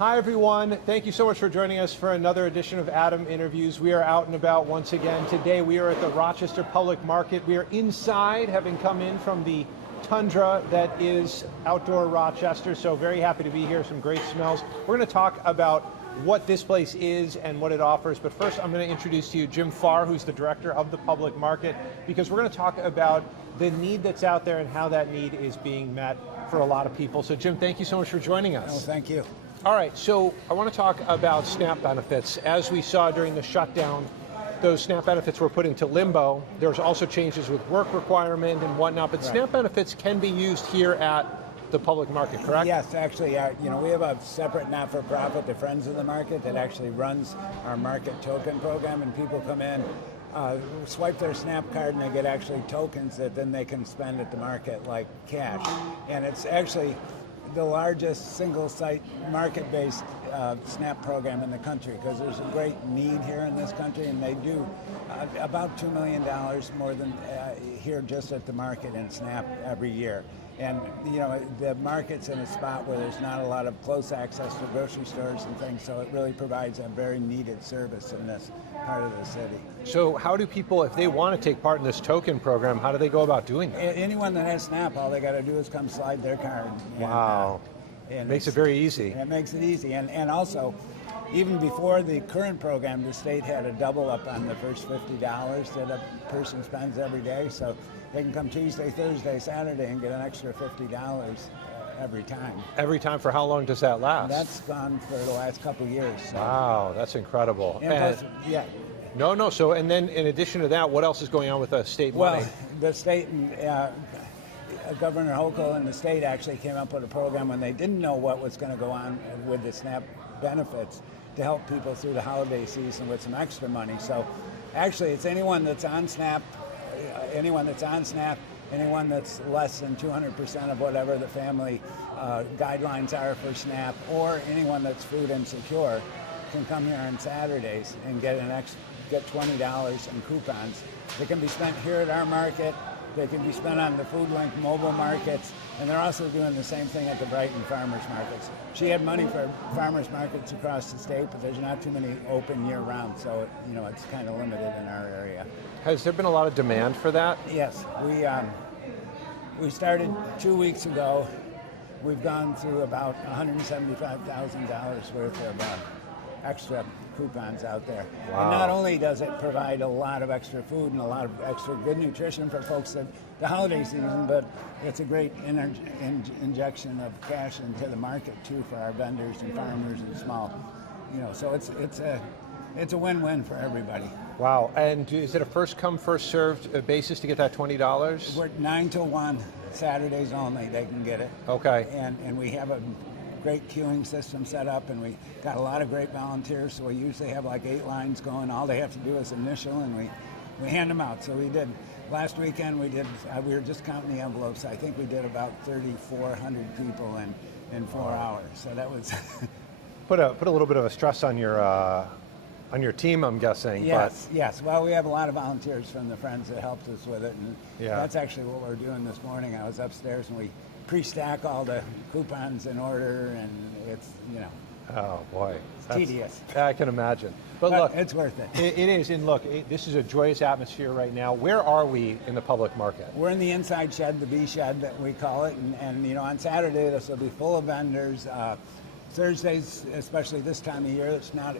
Hi everyone, thank you so much for joining us for another edition of Adam Interviews. We are out and about once again. Today we are at the Rochester Public Market. We are inside, having come in from the tundra that is outdoor Rochester, so very happy to be here, some great smells. We're going to talk about what this place is and what it offers, but first I'm going to introduce to you Jim Farr, who's the director of the Public Market, because we're going to talk about the need that's out there and how that need is being met for a lot of people. So Jim, thank you so much for joining us. Oh, thank you. All right, so I want to talk about SNAP benefits. As we saw during the shutdown, those SNAP benefits were put into limbo. There's also changes with work requirement and whatnot, but right. SNAP benefits can be used here at the Public Market, correct? Yes, actually, we have a separate not-for-profit, the Friends of the Market, that actually runs our market token program, and people come in, swipe their SNAP card, and they get actually tokens that then they can spend at the market like cash. And it's actually the largest single-site market-based SNAP program in the country, because there's a great need here in this country, and they do about $2 million more than here just at the market in SNAP every year. And the market's in a spot where there's not a lot of close access to grocery stores and things, so it really provides a very needed service in this part of the city. So how do people, if they want to take part in this token program, how do they go about doing that? Anyone that has SNAP, all they got to do is come slide their card. Wow. And makes it very easy. It makes it easy. And also, even before the current program, the state had a double up on the first $50 that a person spends every day. So they can come Tuesday, Thursday, Saturday and get an extra $50 every time. Every time? For how long does that last? That's gone for the last couple of years. So. Wow, that's incredible. And plus, yeah. No. So, and then in addition to that, what else is going on with the state money? Well, the state and Governor Hochul and the state actually came up with a program when they didn't know what was going to go on with the SNAP benefits to help people through the holiday season with some extra money. So actually it's anyone that's on SNAP, anyone that's less than 200% of whatever the family guidelines are for SNAP, or anyone that's food insecure can come here on Saturdays and get get $20 in coupons. They can be spent here at our market. They can be spent on the Food Link mobile markets, and they're also doing the same thing at the Brighton farmers markets. She had money for farmers markets across the state, but there's not too many open year-round, so it's kind of limited in our area. Has there been a lot of demand for that? Yes, we started 2 weeks ago. We've gone through about $175,000 worth of extra coupons out there. Wow. And not only does it provide a lot of extra food and a lot of extra good nutrition for folks at the holiday season, but it's a great injection of cash into the market too for our vendors and farmers and small. So it's a win-win for everybody. Wow. And is it a first come, first served basis to get that $20? We're 9 till 1, Saturdays only, they can get it. Okay. And we have a great queuing system set up, and we got a lot of great volunteers, so we usually have like 8 lines going. All they have to do is initial, and we hand them out. So we did, last weekend we were just counting the envelopes. I think we did about 3,400 people in 4 hours. So that was... Put a little bit of a stress on your team, I'm guessing. Yes, yes. Well, we have a lot of volunteers from the Friends that helped us with it, and that's actually what we're doing this morning. I was upstairs and we pre-stack all the coupons in order, and it's, Oh boy. It's tedious. I can imagine. But look, it's worth it. It is, and look, this is a joyous atmosphere right now. Where are we in the Public Market? We're in the inside shed, the B shed that we call it, and on Saturday this will be full of vendors. Thursdays, especially this time of year, it's not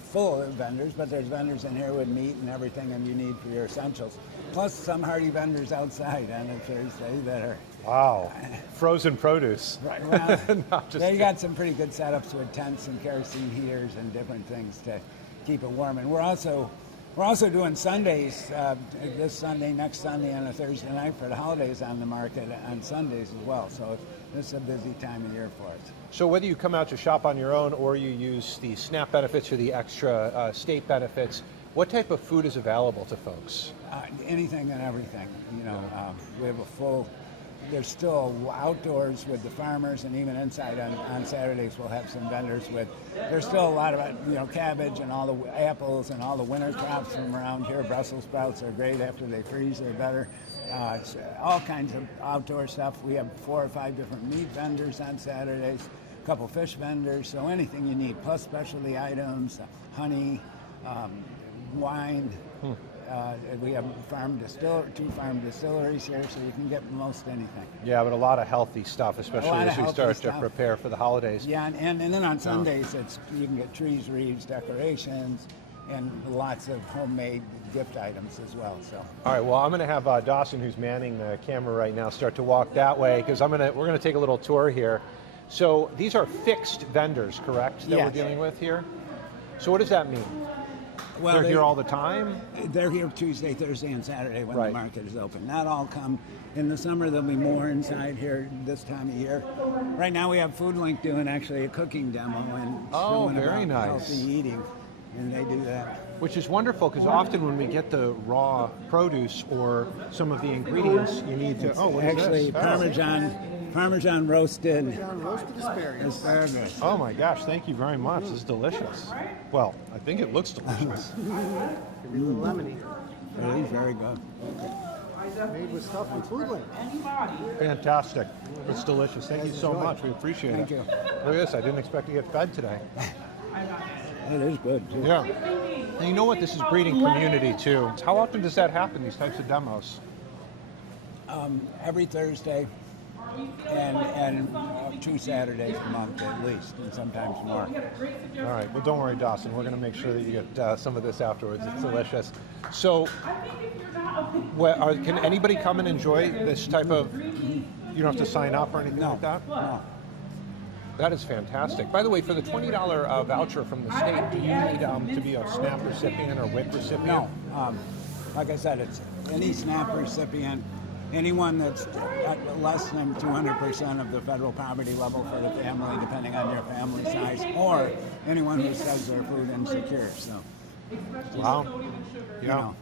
full of vendors, but there's vendors in here with meat and everything and you need for your essentials. Plus some hardy vendors outside on a Thursday that are... Wow, frozen produce. Right, well, they got some pretty good setups with tents and kerosene heaters and different things to keep it warm. And we're also doing Sundays, this Sunday, next Sunday, and a Thursday night for the holidays on the market on Sundays as well. So this is a busy time of year for us. So whether you come out to shop on your own or you use the SNAP benefits or the extra state benefits, what type of food is available to folks? Anything and everything. We have a full... There's still outdoors with the farmers, and even inside on Saturdays we'll have some vendors with. There's still a lot of cabbage and all the apples and all the winter crops from around here. Brussels sprouts are great after they freeze; they're better. All kinds of outdoor stuff. We have 4 or 5 different meat vendors on Saturdays. a couple fish vendors, so anything you need, plus specialty items, honey, wine. We have two farm distilleries here, so you can get most anything. Yeah, but a lot of healthy stuff, especially as we start to prepare for the holidays. Yeah, and then on Sundays, you can get trees, wreaths, decorations, and lots of homemade gift items as well. So. All right. Well, I'm going to have Dawson, who's manning the camera right now, start to walk that way because we're going to take a little tour here. So these are fixed vendors, correct? That we're dealing with here. So what does that mean? Well, they're here all the time? They're here Tuesday, Thursday, and Saturday when the market is open. Not all come. In the summer, there'll be more inside here this time of year. Right now, we have Food Link doing actually a cooking demo and showing very nice. healthy eating, and they do that. Which is wonderful because often when we get the raw produce or some of the ingredients, you need to. Oh, what actually is this? Parmesan roasted asparagus. Oh my gosh! Thank you very much. This is delicious. Well, I think it looks delicious. Maybe a little lemony. It is very good. Made with stuff from Food Link. Fantastic. It's delicious. Thank you so much. We appreciate it. Thank you. Look at this. I didn't expect to get fed today. It is good too. Yeah. And you know what? This is breeding community too. How often does that happen? These types of demos? Every Thursday and 2 Saturdays a month at least, and sometimes more. All right. Well, don't worry, Dawson. We're going to make sure that you get some of this afterwards. It's delicious. So, can anybody come and enjoy this type of? You don't have to sign up or anything like that. No. That is fantastic. By the way, for the $20 voucher from the state, do you need to be a SNAP recipient or WIC recipient? No. Like I said, it's any SNAP recipient, anyone that's at less than 200% of the federal poverty level for the family, depending on your family size, or anyone who says they're food insecure. So. Wow. Yeah. You know.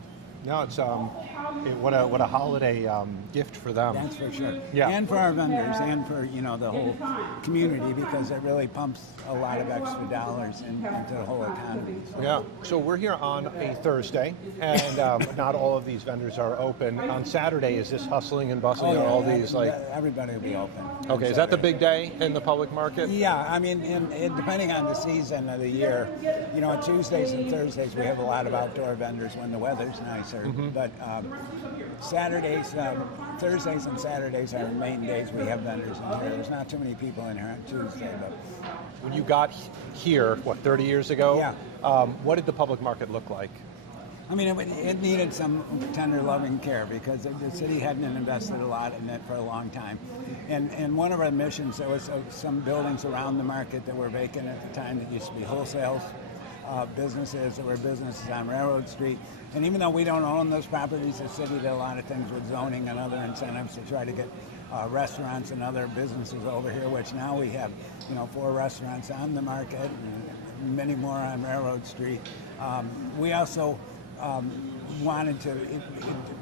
No, it's what a holiday gift for them. That's for sure. Yeah. And for our vendors and for the whole community, because it really pumps a lot of extra dollars into the whole economy. So. Yeah. So we're here on a Thursday, and not all of these vendors are open. On Saturday, is this hustling and bustling? Oh, yeah, all these everybody will be open. Okay. Is that the big day in the public market? Yeah. I mean, depending on the season of the year, on Tuesdays and Thursdays we have a lot of outdoor vendors when the weather's nicer. But Thursdays and Saturdays are main days we have vendors in here. There's not too many people in here on Tuesday, but when you got here, 30 years ago? Yeah. What did the public market look like? I mean, it needed some tender, loving care because the city hadn't invested a lot in it for a long time. And one of our missions, there was some buildings around the market that were vacant at the time that used to be wholesale businesses. There were businesses on Railroad Street. And even though we don't own those properties, the city did a lot of things with zoning and other incentives to try to get restaurants and other businesses over here, which now we have, 4 restaurants on the market and many more on Railroad Street. We also wanted to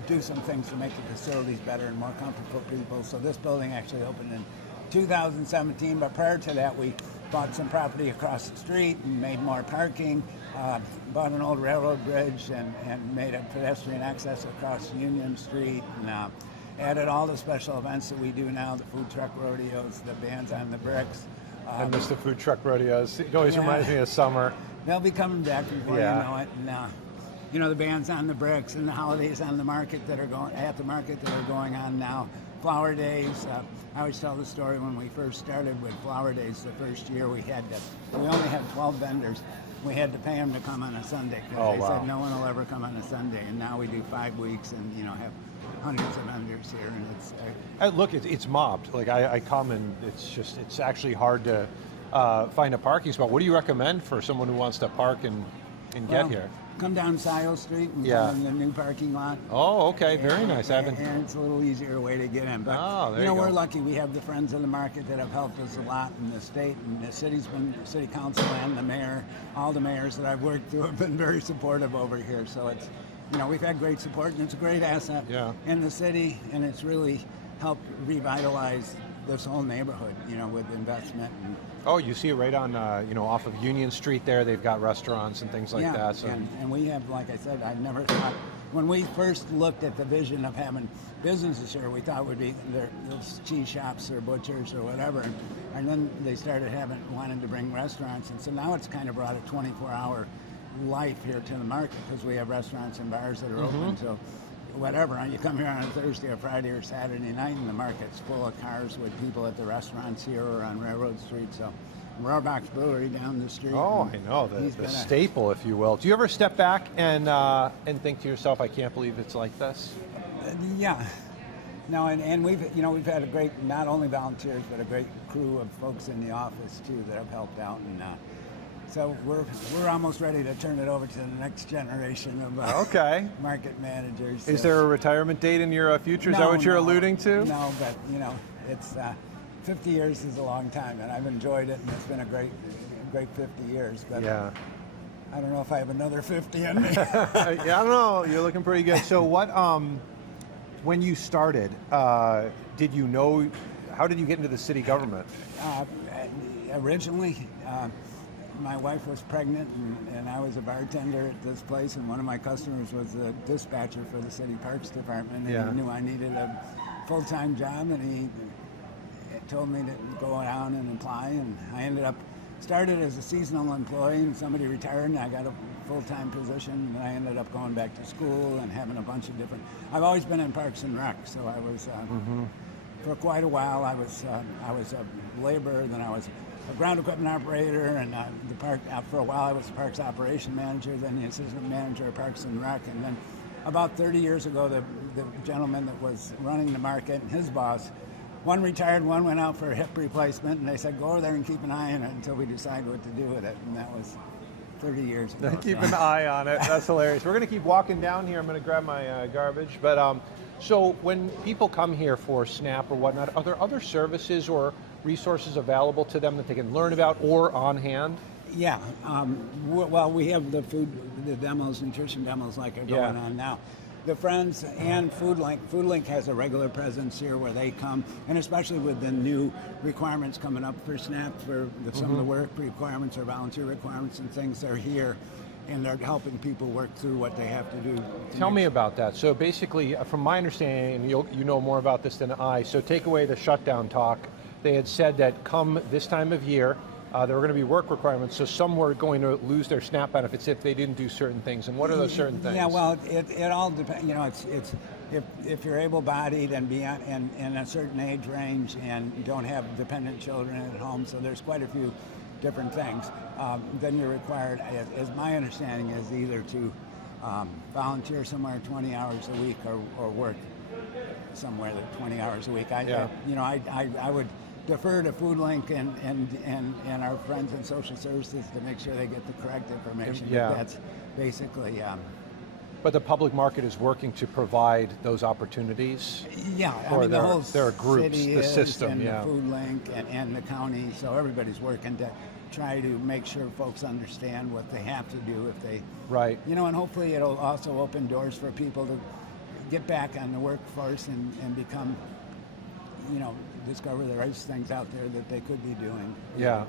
do some things to make the facilities better and more comfortable for people. So this building actually opened in 2017, but prior to that, we bought some property across the street and made more parking, bought an old railroad bridge and made a pedestrian access across Union Street, and added all the special events that we do now, the food truck rodeos, the bands on the bricks. I miss the food truck rodeos. It always reminds me of summer. They'll be coming back before you know it. And, the bands on the bricks and the holidays on the market that are going on now. Flower Days. I always tell the story when we first started with Flower Days. The first year we only had 12 vendors. We had to pay them to come on a Sunday because they said no one will ever come on a Sunday. And now we do 5 weeks and have hundreds of vendors here, and it's look, it's mobbed. Like I come and it's actually hard to find a parking spot. What do you recommend for someone who wants to park and get here? Come down Sile Street and come in the new parking lot. Oh, okay, very nice. And it's a little easier way to get in. But we're lucky. We have the Friends of the Market that have helped us a lot in the state, and the city council and the mayor. All the mayors that I've worked through have been very supportive over here. So it's, we've had great support, and it's a great asset in the city, and it's really helped revitalize this whole neighborhood, with investment. And, Oh, you see it right on, off of Union Street there. They've got restaurants and things like yeah, that. So. and we have, like I said, I never thought, when we first looked at the vision of having businesses here, we thought would be those cheese shops or butchers or whatever, and then they started wanting to bring restaurants, and so now it's kind of brought a 24-hour life here to the market because we have restaurants and bars that are open. So whatever, you come here on a Thursday or Friday or Saturday night and the market's full of cars with people at the restaurants here or on Railroad Street. So Rohrbox Brewery down the street. Oh, I know, the staple, if you will. Do you ever step back and think to yourself, I can't believe it's like this? Yeah. No, and we've had a great, not only volunteers, but a great crew of folks in the office too that have helped out, and so we're almost ready to turn it over to the next generation of market managers. Is there a retirement date in your future? Is that what you're alluding to? No, but it's 50 years is a long time, and I've enjoyed it, and it's been a great 50 years. But yeah. I don't know if I have another 50 in me. Yeah, I don't know. You're looking pretty good. So what? When you started, did you know? How did you get into the city government? Originally, my wife was pregnant, and I was a bartender at this place, and one of my customers was a dispatcher for the city parks department, and he knew I needed a full-time job, and he told me to go down and apply, and I started as a seasonal employee, and somebody retired, and I got a full-time position, and I ended up going back to school and having a bunch of different. I've always been in Parks and Rec, so I was for quite a while. I was a laborer, then I was a ground equipment operator, and for a while I was the Parks operation manager, then the assistant manager of Parks and Rec, and then about 30 years ago, the gentleman that was running the market and his boss, one retired, one went out for a hip replacement, and they said, go over there and keep an eye on it until we decide what to do with it, and that was 30 years ago. Keep an eye on it. That's hilarious. We're going to keep walking down here. I'm going to grab my garbage. But so when people come here for SNAP or whatnot, are there other services or resources available to them that they can learn about or on hand? Yeah. Well, we have the demos, nutrition demos like are going on now. The Friends and FoodLink. FoodLink has a regular presence here where they come, and especially with the new requirements coming up for SNAP, for some of the work requirements or volunteer requirements and things, they're here, and they're helping people work through what they have to do. Tell me about that. So basically, from my understanding, and you know more about this than I, so take away the shutdown talk. They had said that come this time of year, there were going to be work requirements, so some were going to lose their SNAP benefits if they didn't do certain things. And what are those certain things? Yeah, well, it all depends. It's if you're able-bodied and beyond and in a certain age range and don't have dependent children at home, so there's quite a few different things. Then you're required, as my understanding is, either to volunteer somewhere 20 hours a week or work somewhere 20 hours a week. I would defer to FoodLink and our friends in social services to make sure they get the correct information. Yeah. But that's basically. But the public market is working to provide those opportunities. Yeah, The whole there are groups, city the system, and the FoodLink and the county. So everybody's working to try to make sure folks understand what they have to do if they. Right. And hopefully it'll also open doors for people to get back on the workforce and become, discover the right things out there that they could be doing. Yeah.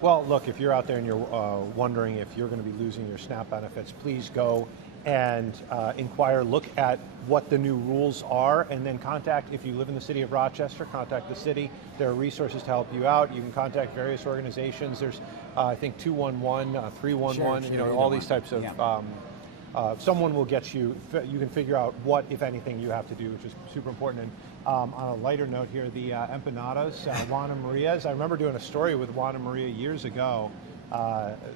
Well, look, if you're out there and you're wondering if you're going to be losing your SNAP benefits, please go and inquire, look at what the new rules are, and then contact, if you live in the city of Rochester, contact the city. There are resources to help you out. You can contact various organizations. There's, I think, 211, 311, sure, all these types of, someone will get you can figure out what, if anything, you have to do, which is super important. And on a lighter note here, the empanadas, Juan and Maria's. I remember doing a story with Juan and Maria years ago.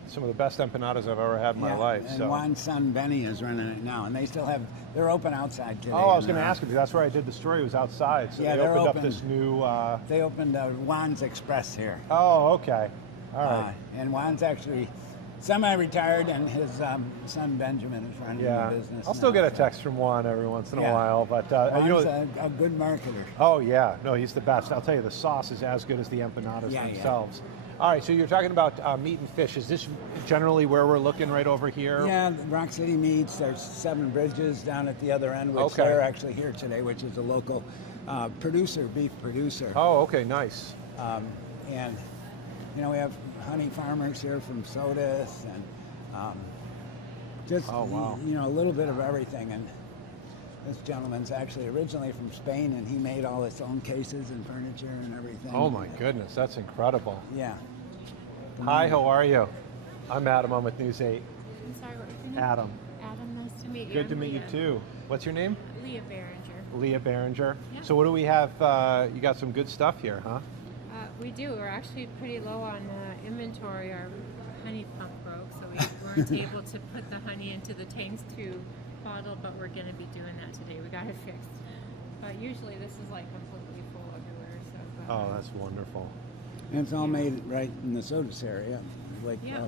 Some of the best empanadas I've ever had in my life. And Juan's son Benny is running it now, and they're open outside today. Oh, I was going to ask you, because that's where I did the story, was outside. So they opened up this new. They opened Juan's Express here. Oh, okay. All right. And Juan's actually semi-retired, and his son Benjamin is running the business. I'll still get a text from Juan every once in a while, but Juan's a good marketer. Oh yeah, no, he's the best. I'll tell you, the sauce is as good as the empanadas themselves. All right, so you're talking about meat and fish. Is this generally where we're looking, right over here? Yeah, Rock City Meats. There's Seven Bridges down at the other end, which they're actually here today, which is a local beef producer. Oh, okay, nice. And, we have honey farmers here from Sodus and just, Oh, wow. a little bit of everything. And this gentleman's actually originally from Spain, and he made all his own cases and furniture and everything. Oh my goodness, that's incredible. Yeah. Hi, how are you? I'm Adam. I'm with News 8. I'm sorry, what was your name? Adam. Adam, nice to meet you. Good to I'm meet you Leah. too. What's your name? Leah Behringer. Leah Behringer. Yeah. So what do we have? You got some good stuff here, huh? We do. We're actually pretty low on inventory. Our honey pump broke, so we weren't able to put the honey into the tanks to bottle, but we're going to be doing that today. We got it fixed. But usually this is like completely full everywhere. So. Oh, that's wonderful. And it's all made right in the Sodus area, like Yeah,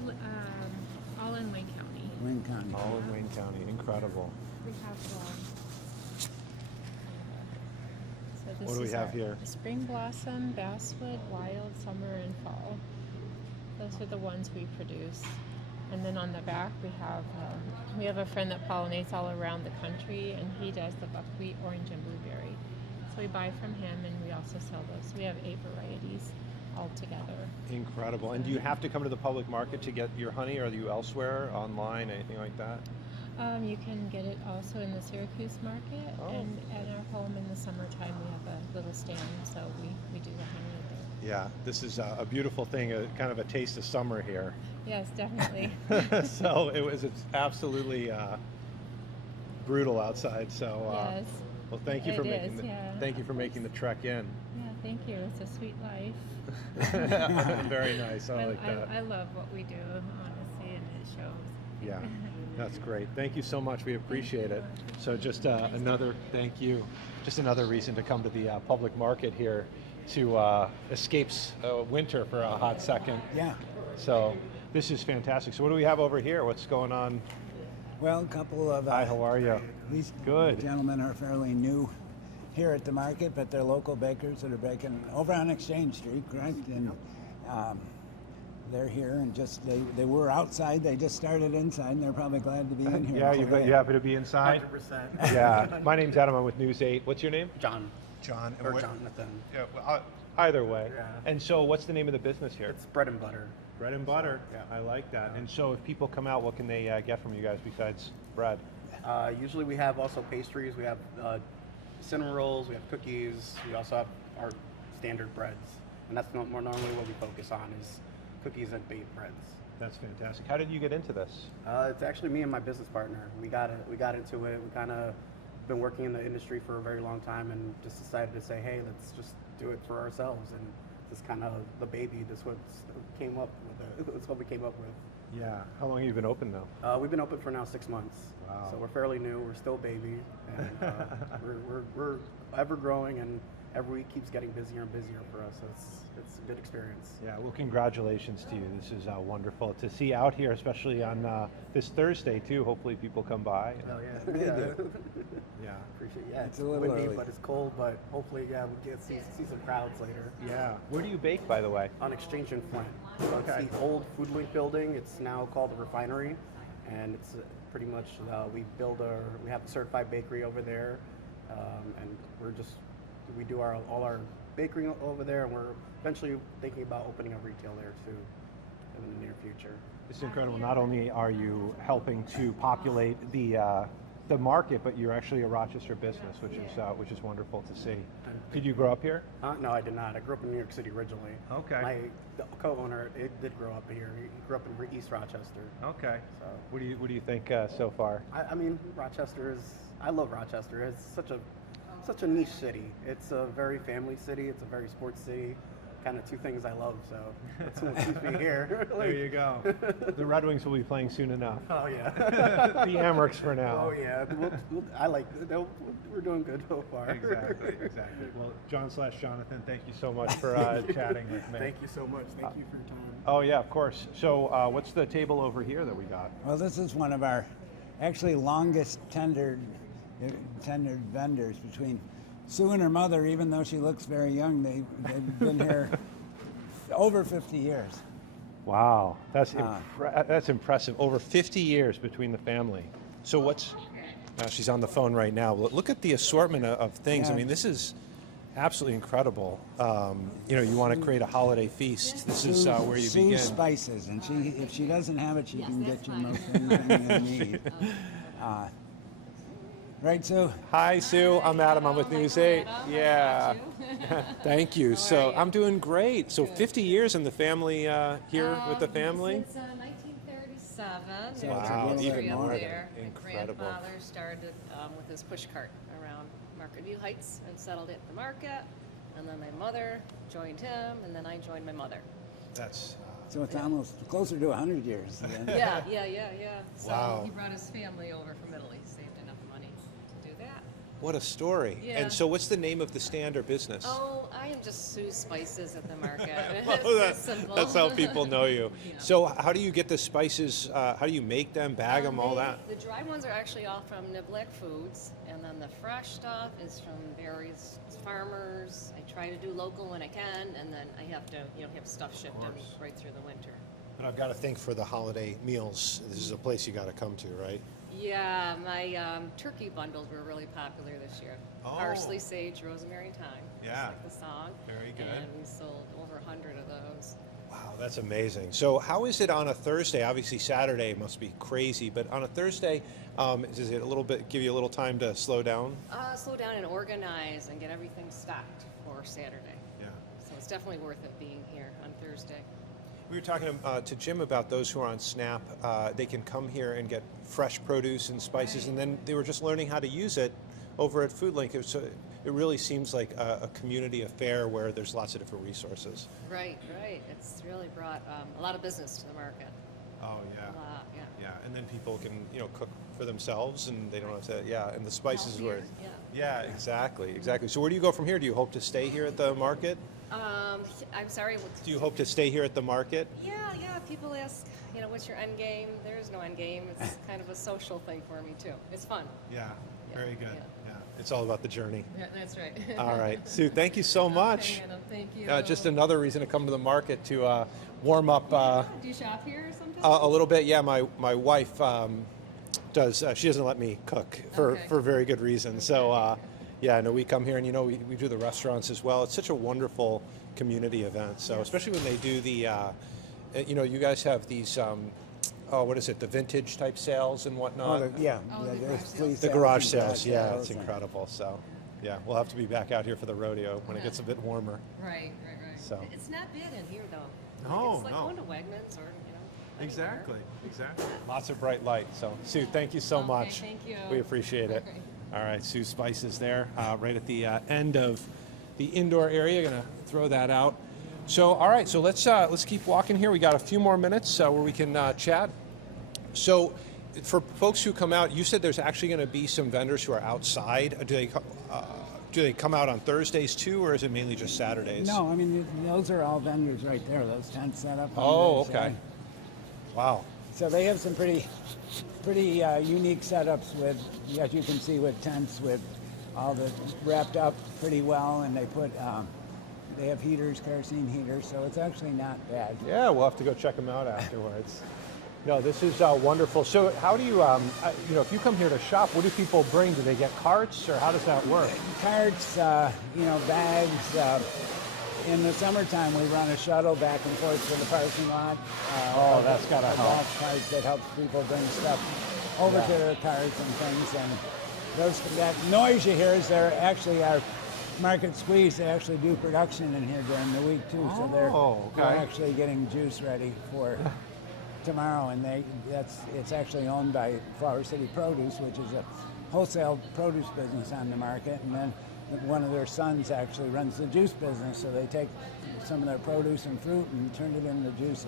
all in Wayne County. Wayne County. All in Wayne County. Incredible. We have. So this What do we is have our here? Spring blossom, basswood, wild, summer, and fall. Those are the ones we produce. And then on the back we have a friend that pollinates all around the country, and he does the buckwheat, orange, and blueberry. So we buy from him, and we also sell those. We have 8 varieties all together. Incredible. And do you have to come to the public market to get your honey, or are you elsewhere, online, anything like that? You can get it also in the Syracuse market, Oh. and at our home in the summertime we have a little stand, so we do the honey there. Yeah, this is a beautiful thing, kind of a taste of summer here. Yes, definitely. So it's absolutely brutal outside. So Yes. well, thank you for It making is, yeah. thank you for making the trek in. Yeah, thank you. It's a sweet life. Very nice. I like that. I love what we do, honestly, and it shows. Yeah, that's great. Thank you so much. We appreciate it. So just thank you. Just another reason to come to the public market here to escape winter for a hot second. Yeah. So this is fantastic. So what do we have over here? What's going on? Well, a couple of Hi, how are you? these Good. gentlemen are fairly new here at the market, but they're local bakers that are baking over on Exchange Street, correct? And they're here, and just they were outside. They just started inside, and they're probably glad to be in here. Yeah, you happy to be inside? 100%. Yeah. My name's Adam. I'm with News 8. What's your name? John. John. Or Jonathan. Yeah, either way. Yeah. And so what's the name of the business here? It's bread and butter. Bread and butter. Yeah. I like that. And so if people come out, what can they get from you guys besides bread? Usually we have also pastries. We have cinnamon rolls. We have cookies. We also have our standard breads. And that's more normally what we focus on is cookies and baked breads. That's fantastic. How did you get into this? It's actually me and my business partner. We got into it. We kind of been working in the industry for a very long time, and just decided to say, hey, let's just do it for ourselves. And this kind of the baby. That's what came up with. That's what we came up with. Yeah. How long have you been open now? We've been open for now 6 months. Wow. So we're fairly new. We're still a baby, and we're ever growing, and every week keeps getting busier and busier for us. So it's a good experience. Yeah, well, congratulations to you. This is wonderful to see out here, especially on this Thursday, too. Hopefully people come by. Oh yeah, They do. Yeah. Appreciate it. Yeah, It's a little windy, early. but it's cold. But hopefully, yeah, we get see some crowds later. Yeah. Where do you bake, by the way? On Exchange in Flint. So Okay. it's the old Food Link building. It's now called the Refinery, and it's pretty much we have a certified bakery over there, and we do all our bakery over there, and we're eventually thinking about opening a retail there too in the near future. It's incredible. Not only are you helping to populate the market, but you're actually a Rochester business, which is wonderful to see. Did you grow up here? No, I did not. I grew up in New York City originally. Okay. The co-owner did grow up here. He grew up in East Rochester. Okay. So What do you think so far? I mean, I love Rochester. It's such a niche city. It's a very family city. It's a very sports city. Kind of two things I love. So that's what keeps me here. There you go. The Red Wings will be playing soon enough. Oh yeah. The Amerks for now. Oh yeah. We're doing good so far. Exactly. Well, John/Jonathan, thank you so much for chatting with me. Thank you so much. Thank you for your time. Oh yeah, of course. So what's the table over here that we got? Well, this is one of our actually longest tenured vendors between Sue and her mother. Even though she looks very young, they've been here over 50 years. Wow, that's impressive. Over 50 years between the family. So she's on the phone right now. Look at the assortment of things. I Yeah. mean, this is absolutely incredible. You want to create a holiday feast. This is where you begin. Sue's Spices, and if she doesn't have it, she Yes, can that's get you fine. most anything you need. Right, Sue? Hi, Sue. I'm Adam. I'm with News 8. Yeah. Thank you. So I'm doing great. So 50 years in the family here with the family. Since 1937. So There's it's Wow, a little history bit over more there. than My incredible. grandfather started with his push cart around Market View Heights and settled it at the market. And then my mother joined him, and then I joined my mother. That's So it's almost closer to 100 years. Then. Yeah. So Wow. he brought his family over from Italy, saved enough money to do that. what a story. Yeah. And so, what's the name of the stand or business? Oh, I am just Sue's Spices at the market. Oh, It's simple. that's how people know you. Yeah. So, how do you get the spices? How do you make them, bag them, all that? The dry ones are actually all from Niblik Foods, and then the fresh stuff is from various farmers. I try to do local when I can, and then I have to, have stuff shipped in right through the winter. But I've got to think for the holiday meals, this is a place you got to come to, right? Yeah, my turkey bundles were really popular this year. Oh. Parsley, sage, rosemary, and thyme. Yeah. Just like the song. Very good. And we sold over 100 of those. Wow, that's amazing. So, how is it on a Thursday? Obviously, Saturday must be crazy, but on a Thursday, does it a little bit give you a little time to slow down? Slow down and organize and get everything stocked for Saturday. Yeah. So it's definitely worth it being here on Thursday. We were talking to Jim about those who are on SNAP. They can come here and get fresh produce and spices, and then they were just learning how to use it over at FoodLink. It really seems like a community affair where there's lots of different resources. Right. It's really brought a lot of business to the market. Oh A lot, yeah. yeah. And then people can cook for themselves, and they don't have to. Yeah, and the spices were. Healthier, Yeah, exactly. So where do you go from here? Do you hope to stay here at the market? I'm sorry. Do you hope to stay here at the market? Yeah. People ask, what's your end game? There is no end game. It's kind of a social thing for me too. It's fun. Yeah, Yeah, very good. yeah. Yeah, it's all about the journey. Yeah, that's right. All right, Sue, thank you so much. Okay, Adam, thank you. Just another reason to come to the market to warm up Do you shop here sometimes? a little bit. Yeah, my wife does. She doesn't let me cook for very good reason. So, we come here and we do the restaurants as well. It's such a wonderful community event. So especially when they do the, you guys have these. What is it? The vintage type sales and whatnot. The Garage sales. Yeah, it's incredible. So, yeah, we'll have to be back out here for the rodeo when it gets a bit warmer. Right. So. It's not bad in here though. No, It's like no. going to Wegmans or, anywhere. Exactly. Lots of bright light. So, Sue, thank you so Okay, much. thank you. We appreciate it. Okay. All right, Sue's Spices there, right at the end of the indoor area. Gonna throw that out. So, all right, so let's keep walking here. We got a few more minutes where we can chat. So, for folks who come out, you said there's actually going to be some vendors who are outside. Do they come out on Thursdays too, or is it mainly just Saturdays? No, I mean, those are all vendors right there. Those tents set up. on Oh, the okay. side. Wow. So they have some pretty unique setups with, as you can see, with tents with all the wrapped up pretty well, and they have heaters, kerosene heaters, so it's actually not bad. Yeah, we'll have to go check them out afterwards. No, this is wonderful. So how do you, if you come here to shop, what do people bring? Do they get carts, or how does that work? Carts, bags. In the summertime, we run a shuttle back and forth to the parking lot. That's gotta a help. golf cart that helps people bring stuff over to their cars and things. And that noise you hear is actually our market squeeze. They actually do production in here during the week too, so they're actually getting juice ready for tomorrow. And it's actually owned by Flower City Produce, which is a wholesale produce business on the market, and then one of their sons actually runs the juice business, so they take some of their produce and fruit and turn it into juices.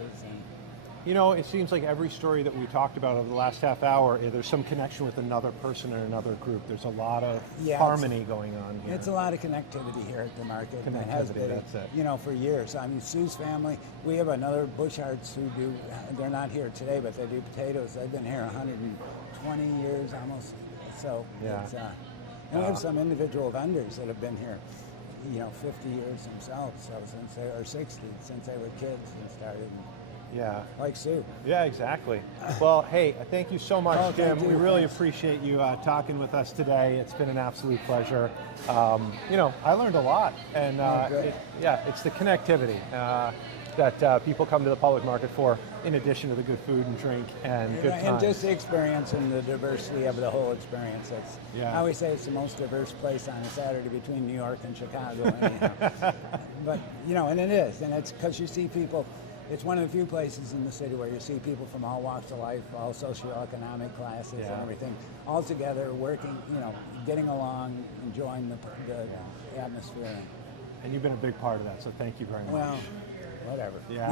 And It seems like every story that we talked about over the last half hour, there's some connection with another person or another group. There's a lot of harmony going on here. it's a lot of connectivity here at the market. And it has been, that's it. for years. I mean, Sue's family, we have another Bushards who they're not here today, but they do potatoes. They've been here 120 years almost. So Yeah. and we have some individual vendors that have been here, 50 years themselves, so since they were 60, since they were kids and started. Yeah. like soup. Yeah, exactly. Well, hey, thank you so much, Oh, Jim. thank you. We really Thanks. appreciate you talking with us today. It's been an absolute pleasure. You know, I learned a lot, and good. it's the connectivity that people come to the public market for, in addition to the good food and drink and good And times. just the experience and the diversity of the whole experience. Yeah. I always say it's the most diverse place on a Saturday between New York and Chicago. Anyhow. But, you know, and it is. And it's because you see people, it's one of the few places in the city where you see people from all walks of life, all socioeconomic classes Yeah. and everything, all together working, you know, getting along, enjoying the atmosphere. And you've been a big part of that, so thank you very much. Well, whatever. Yeah,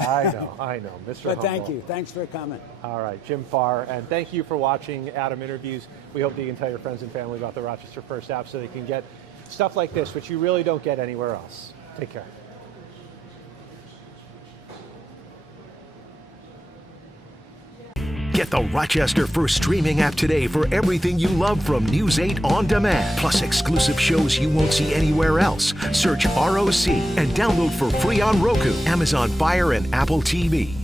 I know, Mr. But thank Humble. you. Thanks for coming. All right, Jim Farr, and thank you for watching Adam Interviews. We hope that you can tell your friends and family about the Rochester First app so they can get stuff like this, which you really don't get anywhere else. Take care. Get the Rochester First streaming app today for everything you love from News 8 on demand, plus exclusive shows you won't see anywhere else. Search ROC and download for free on Roku, Amazon Fire, and Apple TV.